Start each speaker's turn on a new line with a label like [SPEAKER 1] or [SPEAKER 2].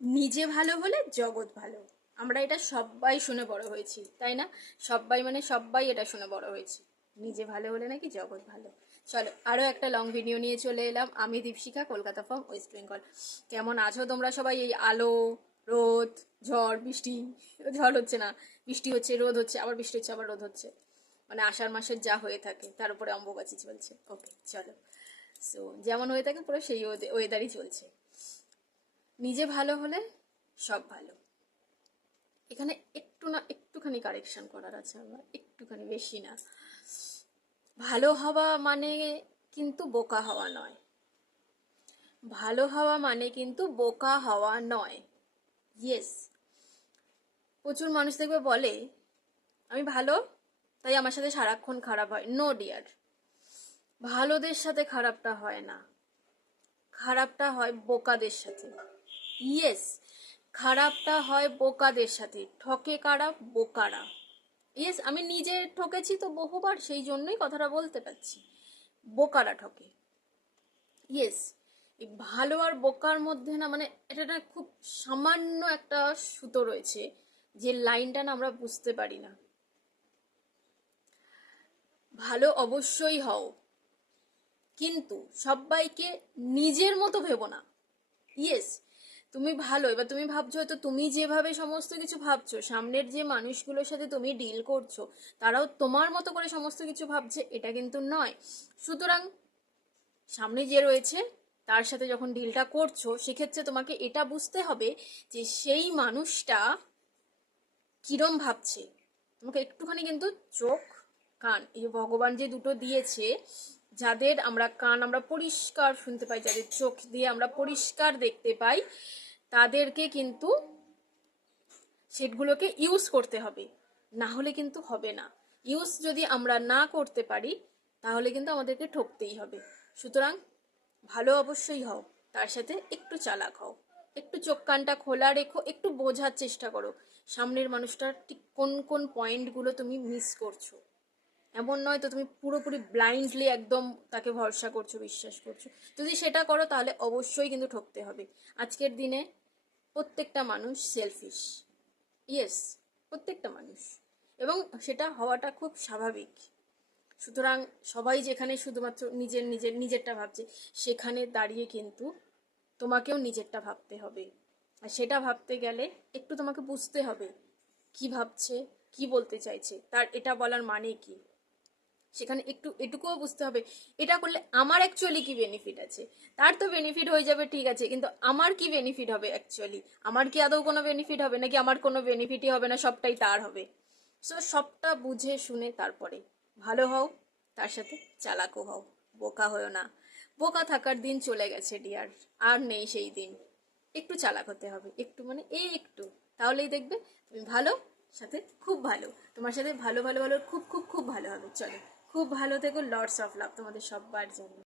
[SPEAKER 1] নিজে ভালো হলে জগৎ ভালো। আমরা এটা সবাই শুনে বড় হয়েছি, তাই না? সবাই মানে সবাই এটা শুনে বড় হয়েছি। নিজে ভালো হলে নাকি জগৎ ভালো? চলো আরও একটা লং ভিডিও নিয়ে চলে এলাম। আমি দীপশিখা, কলকাতা ফ্রম ওয়েস্ট বেঙ্গল কেমন আছো তোমরা সবাই? এই আলো, রোদ, ঝড়, বৃষ্টি। ঝড় হচ্ছে না, বৃষ্টি হচ্ছে, রোদ হচ্ছে, আবার বৃষ্টি হচ্ছে, আবার রোদ হচ্ছে। মানে আষাঢ় মাসের যা হয়ে থাকে, তার উপরে অম্বুবাচী চলছে। ওকে চলো। সো যেমন হয়ে থাকে পুরো সেই ওয়েদারই চলছে। নিজে ভালো হলে সব ভালো। এখানে একটু না একটুখানি কারেকশন করার আছে আমার, একটুখানি বেশি না। ভালো হওয়া মানে কিন্তু বোকা হওয়া নয়। ভালো হওয়া মানে কিন্তু বোকা হওয়া নয়। ইয়েস প্রচুর মানুষ দেখবে বলে, আমি ভালো, তাই আমার সাথে সারাক্ষণ খারাপ হয়। নো ডিয়ার ভালোদের সাথে খারাপটা হয় না। খারাপটা হয় বোকাদের সাথে। ইয়েস খারাপটা হয় বোকাদের সাথে। ঠকে কারা? বোকারা। ইয়েস আমি নিজে ঠকেছি তো বহুবার, সেই জন্যই কথাটা বলতে পারছি। বোকারা ঠকে। ইয়েস এই ভালো আর বোকার মধ্যে না মানে এটা একটা খুব সামান্য একটা সুতো রয়েছে, যে লাইনটা না আমরা বুঝতে পারি না। ভালো অবশ্যই হও। কিন্তু সবাইকে নিজের মতো ভেবো না। ইয়েস তুমি ভালো, এবার তুমি ভাবছ হয়তো তুমি যেভাবে সমস্ত কিছু ভাবছ, সামনের যে মানুষগুলোর সাথে তুমি ডিল করছ, তারাও তোমার মতো করে সমস্ত কিছু ভাবছে, এটা কিন্তু নয়। সুতরাং সামনে যে রয়েছে, তার সাথে যখন ডিলটা করছ, সেক্ষেত্রে তোমাকে এটা বুঝতে হবে যে সেই মানুষটা কিরম ভাবছে। তোমাকে একটুখানি কিন্তু চোখ, কান, এই যে ভগবান যে দুটো দিয়েছে যাদের আমরা কান আমরা পরিষ্কার শুনতে পাই, যাদের চোখ দিয়ে আমরা পরিষ্কার দেখতে পাই, তাদেরকে কিন্তু সেটগুলোকে ইউজ করতে হবে। না হলে কিন্তু হবে না। ইউজ যদি আমরা না করতে পারি, তাহলে কিন্তু আমাদেরকে ঠকতেই হবে। সুতরাং ভালো অবশ্যই হও, তার সাথে একটু চালাক হও। একটু চোখ কানটা খোলা রেখো, একটু বোঝার চেষ্টা করো। সামনের মানুষটার ঠিক কোন কোন পয়েন্টগুলো তুমি মিস করছ। এমন নয় তো তুমি পুরোপুরি ব্লাইন্ডলি একদম তাকে ভরসা করছ, বিশ্বাস করছ। যদি সেটা করো তাহলে অবশ্যই কিন্তু ঠকতে হবে। আজকের দিনে প্রত্যেকটা মানুষ সেলফিশ ইয়েস প্রত্যেকটা মানুষ। এবং সেটা হওয়াটা খুব স্বাভাবিক। সুতরাং সবাই যেখানে শুধুমাত্র নিজের নিজের, নিজেরটা ভাবছে, সেখানে দাঁড়িয়ে কিন্তু তোমাকেও নিজেরটা ভাবতে হবে। আর সেটা ভাবতে গেলে একটু তোমাকে বুঝতে হবে, কি ভাবছে, কি বলতে চাইছে, তার এটা বলার মানে কি? সেখানে একটু, এটুকুও বুঝতে হবে। এটা করলে আমার অ্যাকচুয়ালি কি বেনিফিট আছে? তার তো বেনিফিট হয়ে যাবে, ঠিক আছে। কিন্তু আমার কি বেনিফিট হবে অ্যাকচুয়ালি আমার কি আদৌ কোনো বেনিফিট হবে? নাকি আমার কোনো বেনিফিটই হবে না, সবটাই তার হবে? সো সবটা বুঝে, শুনে, তারপরে। ভালো হও, তার সাথে চালাকও হও। বোকা হও না। বোকা থাকার দিন চলে গেছে ডিয়ার আর নেই সেই দিন। একটু চালাক হতে হবে। একটু মানে এই একটু। তাহলেই দেখবে তুমি ভালো, সাথে খুব ভালো। তোমার সাথে ভালো ভালো ভালো, খুব খুব খুব ভালো হবে। চলো। খুব ভালো থেকো লর্ডস অফ লাভ তোমাদের সবার জন্য।